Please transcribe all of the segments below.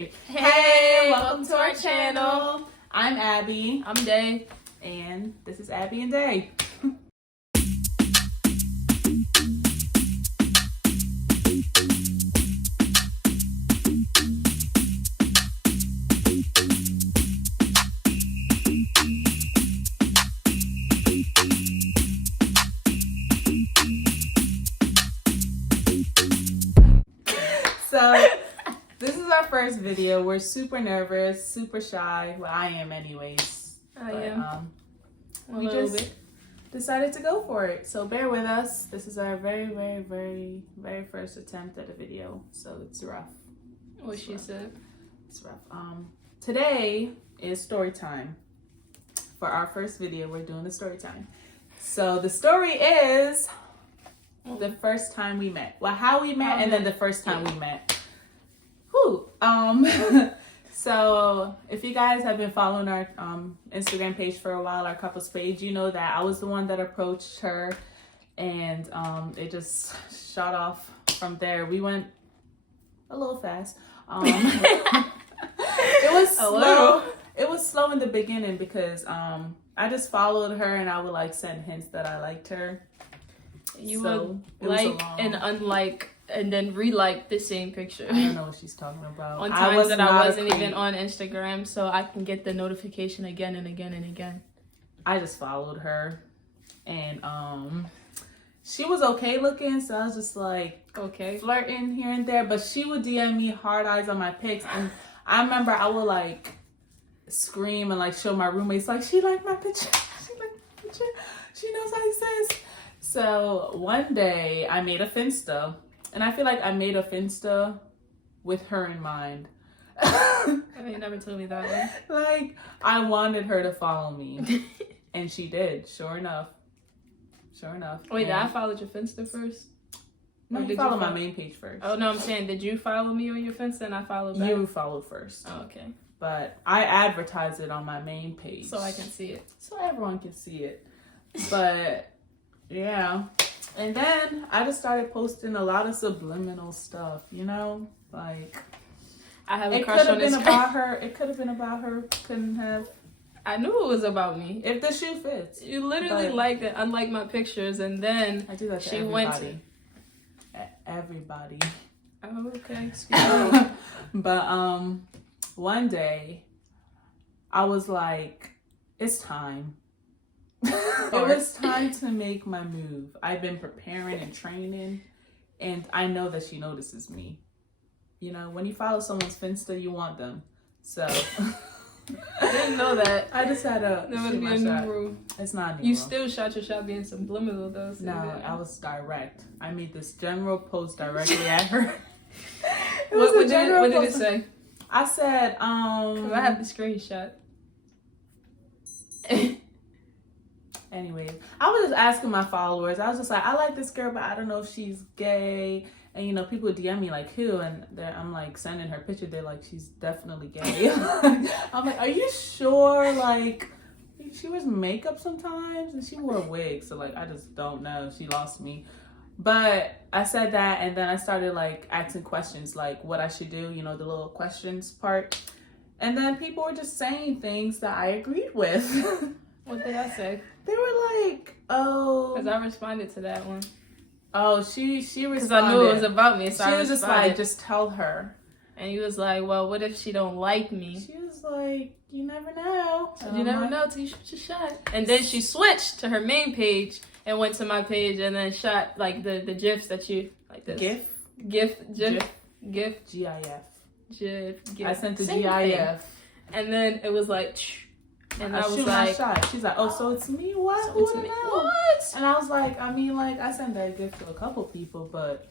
Hey, welcome to our channel. I'm Abby. I'm Day. And this is Abby and Day. So, this is our first video. We're super nervous, super shy. Well, I am anyways. I am. We just decided to go for it. So bear with us. This is our very first attempt at a video. So it's rough. What she said. It's rough. Today is story time. For our first video, we're doing the story time. So the story is the first time we met. Well, how we met and then the first time we met. Whew. So if you guys have been following our Instagram page for a while, our couples page, you know that I was the one that approached her, and it just shot off from there. We went a little fast. It was slow. It was slow in the beginning because I just followed her and I would like send hints that I liked her. You would like and unlike and then re-like the same picture. I don't know what she's talking about. On times that I wasn't even on Instagram, so I can get the notification again and again and again. I just followed her, and she was okay looking, so I was just like flirting here and there. But she would DM me hard eyes on my pics, and I remember I would like scream and like show my roommates like she liked my picture. She liked my picture. She knows how he says. So one day I made a Finsta. And I feel like I made a Finsta with her in mind. You never told me that one. Like, I wanted her to follow me. And she did, sure enough. Wait, did I follow your Finsta first? No, you followed my main page first. Oh, no, I'm saying, did you follow me on your Finsta and I followed back? You followed first. Oh, okay. But I advertised it on my main page. So I can see it. So everyone can see it. But, yeah. And then I just started posting a lot of subliminal stuff, you know? Like, I have a crush on this. It could have been about her. It could have been about her. Couldn't have. I knew it was about me. If the shoe fits. You literally liked it, unlike my pictures, and then I do that to everybody. Everybody. Oh, okay. Excuse me. But one day, I was like, it's time. It was time to make my move. I've been preparing and training, and I know that she notices me. You know, when you follow someone's Finsta, you want them. So I didn't know that. I just had to. There would be a new rule. It's not a new You rule. Still shot your shot being subliminal though. So no, I was direct. I made this general post directly at her. What did it say? I said, I have the screenshot. Anyways, I was just asking my followers. I was just like, I like this girl, but I don't know if she's gay. And you know, people DM me like, who? And I'm like sending her picture. They're like, she's definitely gay. I'm like, are you sure? Like, she wears makeup sometimes, and she wore a wig. So like, I just don't know. She lost me. But I said that, and then I started like asking questions, like what I should do. You know, the little questions part. And then people were just saying things that I agreed with. What did I say? They were like, oh. Because I responded to that one. Oh, she responded. Because I knew it was about me, so she was just like, just tell her. And he was like, well, what if she don't like me? She was like, you never know. You never know till you shoot your shot. And then she switched to her main page and went to my page and then shot like the GIFs that you, like this. GIF. GIF. GIF. I sent the GIF. And then it was like, and I was like, shot. She's like, oh, so it's me? What? So Who it's would me. know? What? And I was like, I mean, like, I sent that gift to a couple people, but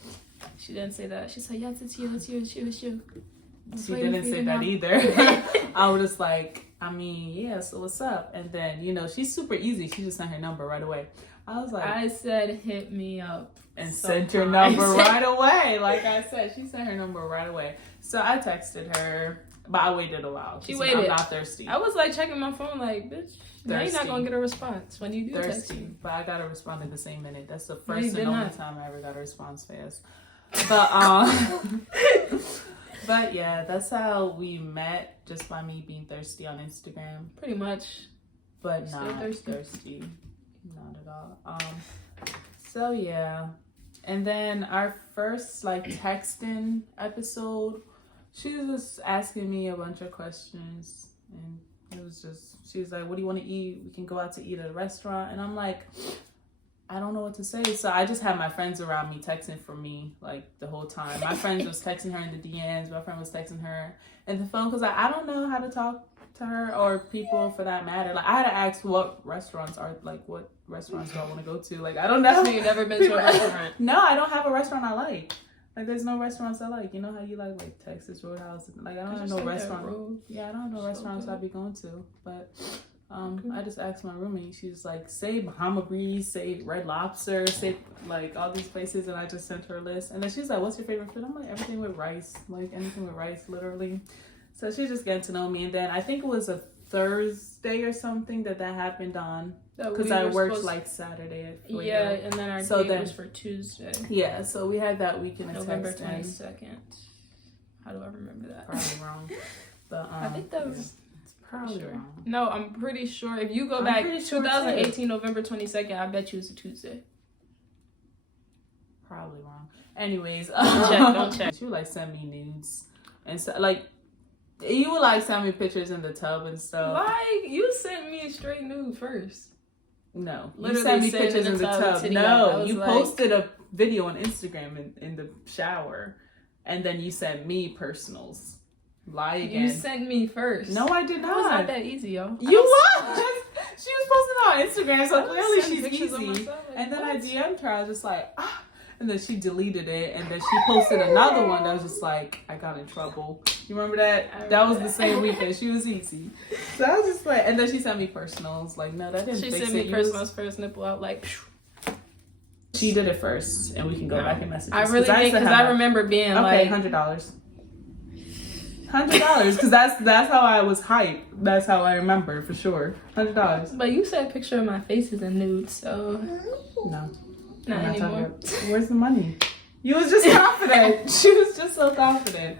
she didn't say that. She said, yes, it's you. She didn't say that either. I was just like, I mean, yeah, so what's up? And then, you know, she's super easy. She just sent her number right away. I was like, I said, hit me up. And sent her number right away. Like I said, she sent her number right away. So I texted her. But I waited a while. She waited. I'm not thirsty. I was like checking my phone like, bitch, now you're not going to get a response when you do text me. But I got a response in the same minute. That's the first and only time I ever got a response fast. But But yeah, that's how we met, just by me being thirsty on Instagram. Pretty much. But Still not thirsty. Not at all. So yeah. And then our first like texting episode, she was just asking me a bunch of questions, and it was just, she was like, what do you want to eat? We can go out to eat at a restaurant. And I'm like, I don't know what to say. So I just had my friends around me texting for me like the whole time. My friend was texting her in the DMs. My friend was texting her in the phone because I don't know how to talk to her or people for that matter. Like I had to ask what restaurants do I want to go to? Like I don't know. So you've never been to a restaurant? No, I don't have a restaurant I like. Like there's no restaurants I like. You know how you like Texas Roadhouse? Like I don't have no restaurant. Yeah, I don't have no restaurants I'd be going to. But I just asked my roommate. She was like, say Bahama Breeze, say Red Lobster, say like all these places, and I just sent her a list. And then she's like, what's your favorite food? I'm like, everything with rice. Like anything with rice, literally. So she's just getting to know me. And then I think it was a Thursday or something that happened on, because I worked like Saturday at Fuego. Yeah, and then our date was for Tuesday. Yeah, so we had that weekend of November texting. 22nd. How do I remember that? Probably wrong. But I think that was probably wrong. No, I'm pretty sure. If you go back 2018 November 22nd, I bet you it's a Tuesday. Probably wrong. Anyways, don't check. She would like send me nudes and so like. You would like send me pictures in the tub and stuff. Like you sent me a straight nude first. No, literally you sent me pictures in the tub. No, you like... posted a video on Instagram in the shower, and then you sent me personals. Lie again. You sent me first. No, I did not. It was not that easy, yo. You was. She was posting on Instagram, so clearly she's easy. And then I DM'd her. I was just like, ah. And then she deleted it, and then she posted another one that was just like, I got in trouble. You remember that? That was the same weekend. She was easy. So I was just like, and then she sent me personals. Like, no, that didn't fix it. She sent me personals first, nipple out, like. She did it first, and we can go back and message. I really did, because I remember being like. Okay, $100. $100, because that's how I was hyped. That's how I remember, for sure. $100. But you said picture of my face is a nude, so. No. Not anymore. Where's the money? You was just confident. She was just so confident.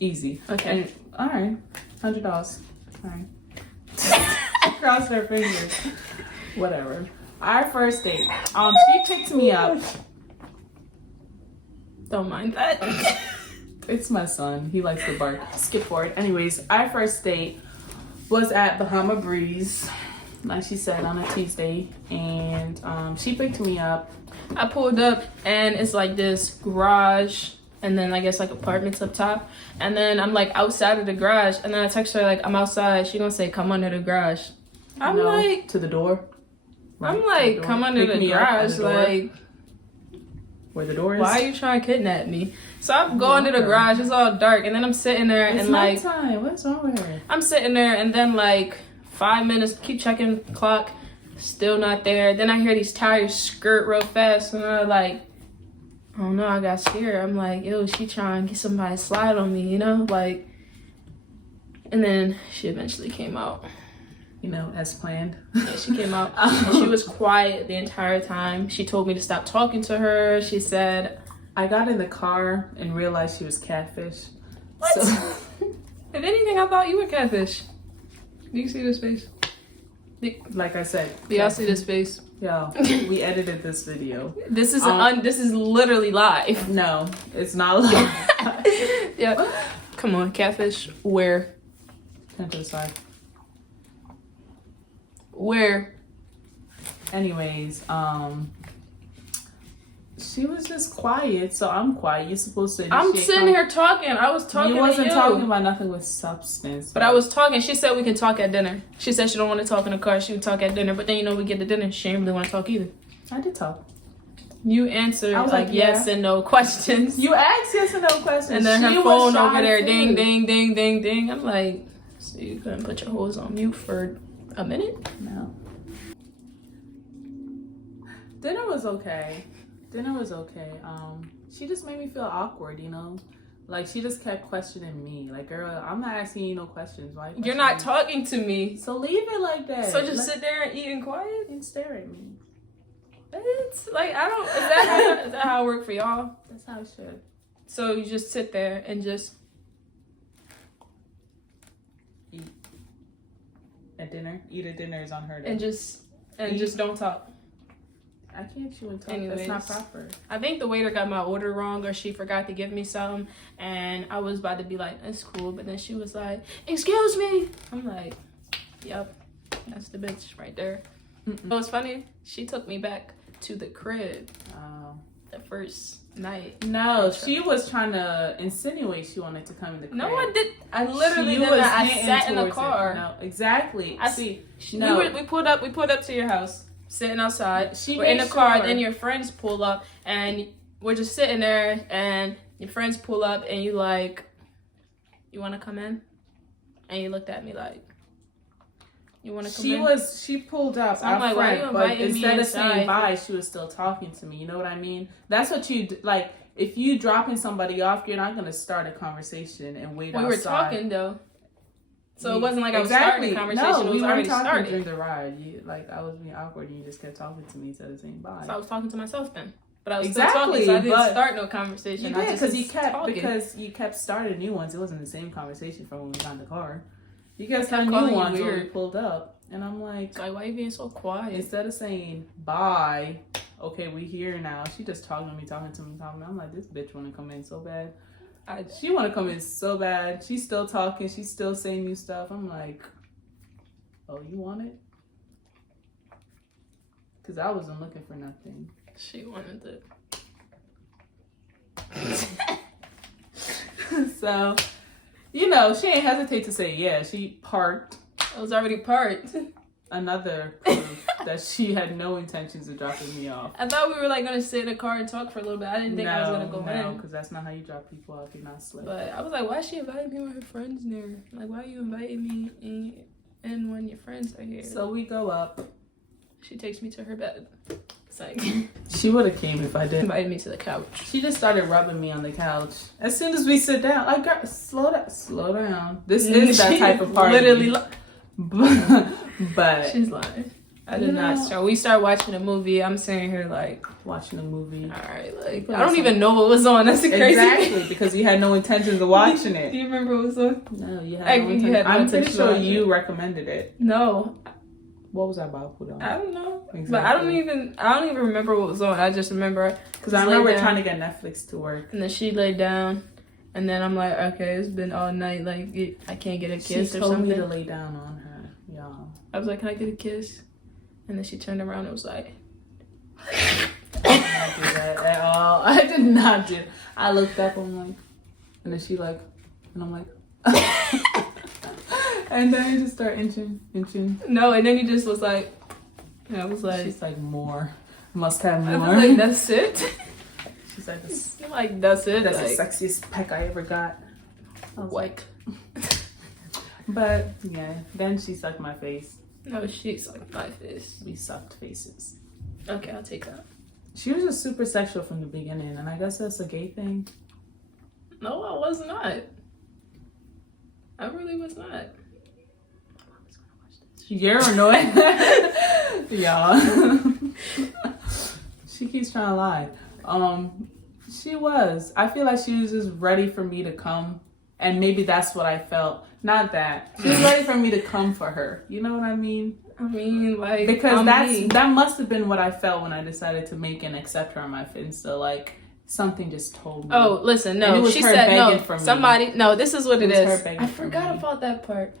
Easy. Okay. And, all right. $100. All right. Cross her fingers. Whatever. Our first date. She picked me up. Don't mind that. It's my son. He likes to bark. Skip forward. Anyways, our first date was at Bahama Breeze, like she said, on a Tuesday, and she picked me up. I pulled up and it's like this garage and then I guess like apartments up top, and then I'm like outside of the garage, and then I text her like I'm outside. She gonna say come under the garage. I'm like to the door. Right? I'm like come under the garage, like where the door is. Why are you trying to kidnap me? So I go under the garage. It's all dark, and then I'm sitting there and like nighttime. What's wrong with her? I'm sitting there, and then like 5 minutes, keep checking the clock. Still not there. Then I hear these tires skirt real fast, and I'm like, oh no, I got scared. I'm like, yo, she trying to get somebody to slide on me, you know? Like, and then she eventually came out. You know, as planned. Yeah, she came out. And she was quiet the entire time. She told me to stop talking to her. She said, I got in the car and realized she was catfish. What? So. If anything, I thought you were catfish. Do you see this face? Like I said, do y'all see this face? Yo, we edited this video. This is this is literally live. No, it's not live. Yeah, come on, catfish. Where? Turn to the side. Where? Anyways, she was just quiet, so I'm quiet. You're supposed to. I'm sitting here talking. I was talking. You wasn't talking about nothing with substance. But I was talking. She said we can talk at dinner. She said she don't want to talk in the car. She would talk at dinner. But then we get to dinner. She didn't really want to talk either. I did talk. You answered like yes and no questions. You asked yes and no questions. And then her phone over there, ding, ding, ding, ding, ding. I'm like, so you couldn't put your hose on mute for a minute? No. Dinner was okay. She just made me feel awkward, you know? Like, she just kept questioning me. Like, girl, I'm not asking you no questions. Why you're not talking to me. So leave it like that. So just sit there and eat and quiet? And stare at me. It's like, I don't, is that how it work for y'all? That's how it should. So you just sit there and just... at dinner. Eat at dinner is unheard of. And just don't talk. I can't chew and talk. Anyways, that's not proper. I think the waiter got my order wrong, or she forgot to give me some, and I was about to be like, "It's cool," but then she was like, "Excuse me." I'm like, "Yep, that's the bitch right there." It was funny. She took me back to the crib the first night. No, she was trying to insinuate she wanted to come in the crib. No, I did. I literally did not. I sat in the car. No, exactly. We pulled up to your house. Sitting outside, we're in the sure. car, then your friends pull up, and we're just sitting there, and your friends pull up, and you like, "You want to come in?" And you looked at me like, "You want to come in?" She pulled up, so I'm like, "Why are you but inviting me instead of inside?" saying bye, she was still talking to me. You know what I mean? That's what you like. If you dropping somebody off, you're not gonna start a conversation and wait outside. We were talking though. So it wasn't like I was starting a conversation. No, it was we already weren't talking started. during the ride. I was being awkward and you just kept talking to me instead of saying bye. So I was talking to myself then. But I was Exactly, still talking, so I didn't start no conversation. You did, because you kept starting new ones. It wasn't the same conversation from when we got in the car. You kept kept starting new ones when weird. we pulled up. And I'm like, why are you being so quiet? instead of saying bye, okay, we here now. She just talking to me. I'm like, this bitch want to come in so bad. She want to come in so bad. She's still talking. She's still saying new stuff. I'm like, oh, you want it? Because I wasn't looking for nothing. She wanted it. So, you know, she ain't hesitate to say yeah. She parked. I was already parked. Another proof that she had no intentions of dropping me off. I thought we were like gonna sit in the car and talk for a little bit. I didn't think I was gonna go in. No, because that's not how you drop people off. You're not slick. But I was like, why is she inviting me with her friends there? Like, why are you inviting me in when your friends are here? So we go up. She takes me to her bed. It's like she would have came if I didn't. Invited me to the couch. She just started rubbing me on the couch. As soon as we sit down, like, girl, slow down. This is that type of party. Literally. But she's lying. I did not start. We started watching a movie. I'm sitting here like watching a movie. All right, like I don't even know what was on. That's the crazy thing. Because we had no intentions of watching it. Do you remember what was on? No, you had no intention. I'm pretty sure you recommended it. No. What was I about to put on? I don't know. Exactly. But I don't even remember what was on. I just remember because I remember trying to get Netflix to work. And then she laid down, and then I'm like, okay, it's been all night. Like I can't get a kiss or something. She told me to lay down on her, y'all. I was like, can I get a kiss? And then she turned around and was like, I did not do that at all. I did not do it. I looked up, I'm like, and then she like, and I'm like, and then you just start inching. No, and then he just was like, and I was like, she's like, more. Must have more. I was like, that's it? She's like, that's it. That's like, the sexiest peck I ever got. I was like, but yeah, then she sucked my face. No, she sucked my face. We sucked faces. Okay, I'll take that. She was just super sexual from the beginning, and I guess that's a gay thing. No, I was not. I really was not. You're annoying. Y'all. She keeps trying to lie. She was. I feel like she was just ready for me to come. And maybe that's what I felt. Not that. She was ready for me to come for her. You know what I mean? I mean, like... Because that must have been what I felt when I decided to make and accept her on my Finsta. Like, something just told me. Oh, listen, no. She said, no, somebody... No, this is what it is. I forgot about that part.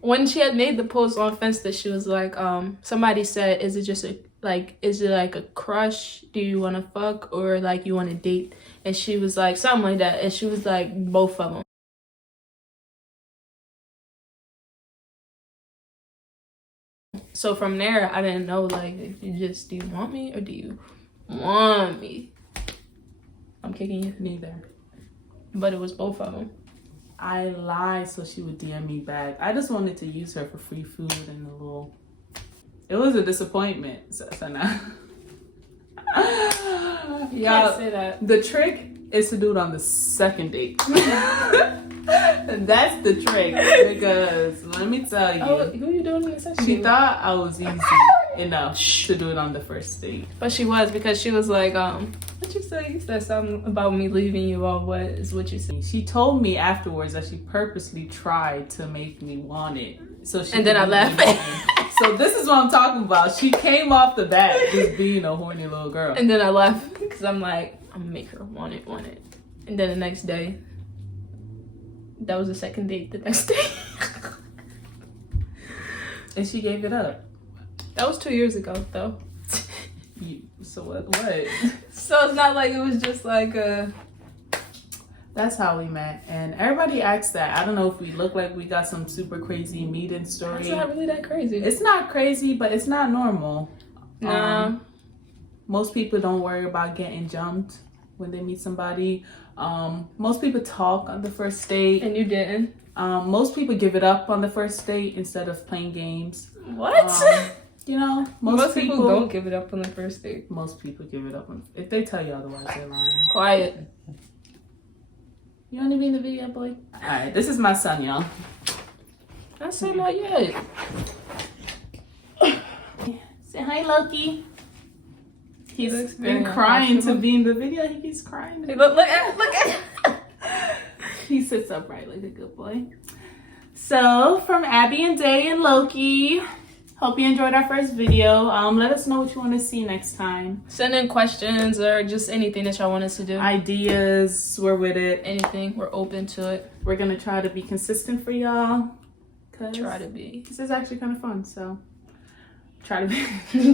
When she had made the post on Finsta, she was like, somebody said, is it like a crush? Do you want to fuck? Or, like, you want to date? And she was like, something like that. And she was like, both of them. So from there, I didn't know, like, if you just, do you want me or do you want me? I'm kicking you. Neither. But it was both of them. I lied so she would DM me back. I just wanted to use her for free food and a little... It was a disappointment, so now. Y'all say that. The trick is to do it on the second date. That's the trick, because let me tell you. Oh, who you doing on the second date? She thought I was easy. enough to do it on the first date. But she was, because she was like, what you say? You said something about me leaving you off. What is what you said? She told me afterwards that she purposely tried to make me want it. So she And then I left. So this is what I'm talking about. She came off the bat just being a horny little girl. And then I left because I'm like, I'm gonna make her want it. And then the next day, that was the second date. The next day. And she gave it up. That was 2 years ago, though. So what? So it's not like it was just like That's how we met. And everybody asks that. I don't know if we look like we got some super crazy meeting story. It's not really that crazy. It's not crazy, but it's not normal. Nah. Most people don't worry about getting jumped when they meet somebody. Most people talk on the first date. And you didn't. Most people give it up on the first date instead of playing games. What? You know, Most people don't give it up on the first date. Most people give it up. If they tell you otherwise, they're lying. Quiet. You want to be in the video, boy? All right, this is my son, y'all. I said not yet. Say hi, Loki. He's Looks been very crying to uncomfortable. be in the video. He keeps crying. Hey, look at. He sits upright like a good boy. So, from Abby and Day and Loki, hope you enjoyed our first video. Let us know what you want to see next time. Send in questions or just anything that y'all want us to do. Ideas, we're with it. Anything, we're open to it. We're going to try to be consistent for y'all. Try to be. This is actually kind of fun, so try to be.